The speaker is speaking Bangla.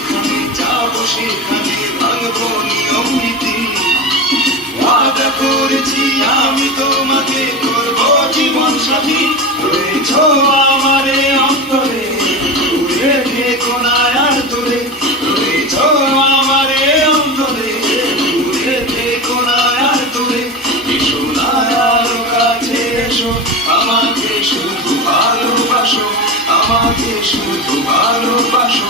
যেখানে যাবো সেখানে ভাঙবো নিয়ম নীতি। ওয়াদা করেছি আমি তোমাকে করবো জীবন সাথী। রয়েছো আমারে অন্তরে, দূরে থেকো না আর দূরে। রয়েছো আমারে অন্তরে, দূরে থেকো না আর দূরে। এসো না আরো কাছে এসো, আমাকে শুধু ভালোবাসো, আমাকে শুধু ভালোবাসো।